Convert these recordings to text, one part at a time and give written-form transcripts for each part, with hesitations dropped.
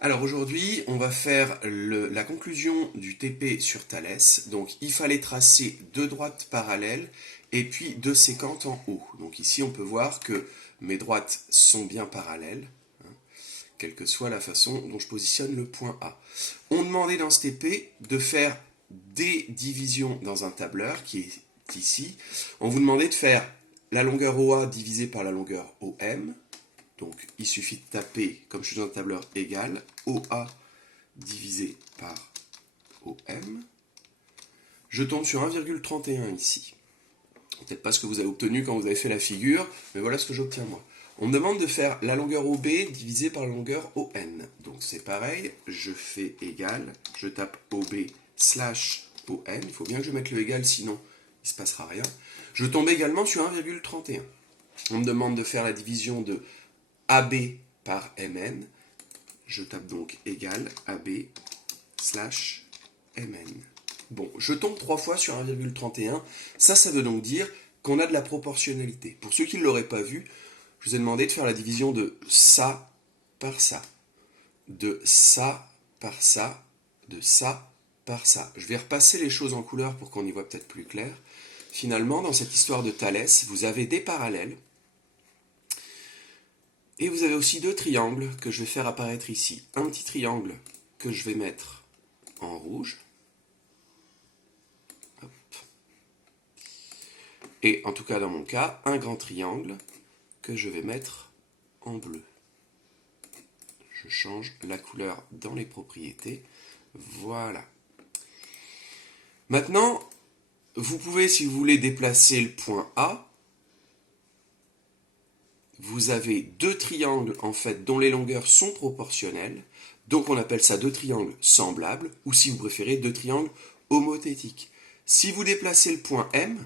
Alors aujourd'hui, on va faire la conclusion du TP sur Thalès. Donc il fallait tracer deux droites parallèles et puis deux séquentes en haut. Donc ici on peut voir que mes droites sont bien parallèles, quelle que soit la façon dont je positionne le point A. On demandait dans ce TP de faire des divisions dans un tableur qui est ici. On vous demandait de faire la longueur OA divisée par la longueur OM. Donc il suffit de taper, comme je suis dans un tableur égal, OA divisé par OM. Je tombe sur 1,31 ici. Peut-être pas ce que vous avez obtenu quand vous avez fait la figure, mais voilà ce que j'obtiens moi. On me demande de faire la longueur OB divisée par la longueur ON. Donc c'est pareil, je fais égal, je tape OB slash ON. Il faut bien que je mette le égal, sinon il ne se passera rien. Je tombe également sur 1,31. On me demande de faire la division de AB par MN. Je tape donc égal AB slash MN. Bon, je tombe 3 fois sur 1,31. Ça veut donc dire qu'on a de la proportionnalité. Pour ceux qui ne l'auraient pas vu, je vous ai demandé de faire la division de ça par ça, de ça par ça, de ça par ça. Je vais repasser les choses en couleur pour qu'on y voit peut-être plus clair. Finalement, dans cette histoire de Thalès, vous avez des parallèles. Et vous avez aussi deux triangles que je vais faire apparaître ici. Un petit triangle que je vais mettre en rouge. Hop. Et en tout cas dans mon cas, un grand triangle que je vais mettre en bleu. Je change la couleur dans les propriétés. Voilà. Maintenant, vous pouvez, si vous voulez, déplacer le point A. Vous avez deux triangles en fait dont les longueurs sont proportionnelles, donc on appelle ça deux triangles semblables, ou si vous préférez deux triangles homothétiques. Si vous déplacez le point M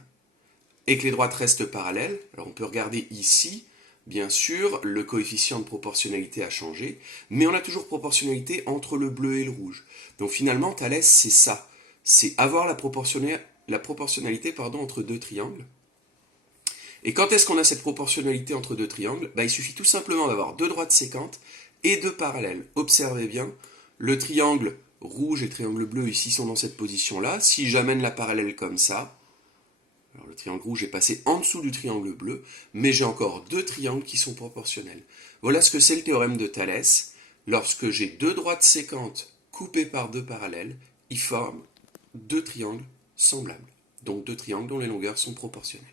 et que les droites restent parallèles, alors on peut regarder ici, bien sûr, le coefficient de proportionnalité a changé, mais on a toujours proportionnalité entre le bleu et le rouge. Donc finalement, Thalès, c'est ça, c'est avoir la proportionnalité entre deux triangles. Et quand est-ce qu'on a cette proportionnalité entre deux triangles? Il suffit tout simplement d'avoir deux droites séquentes et deux parallèles. Observez bien, le triangle rouge et le triangle bleu ici sont dans cette position-là. Si j'amène la parallèle comme ça, alors le triangle rouge est passé en dessous du triangle bleu, mais j'ai encore deux triangles qui sont proportionnels. Voilà ce que c'est le théorème de Thalès. Lorsque j'ai deux droites séquentes coupées par deux parallèles, ils forment deux triangles semblables. Donc deux triangles dont les longueurs sont proportionnelles.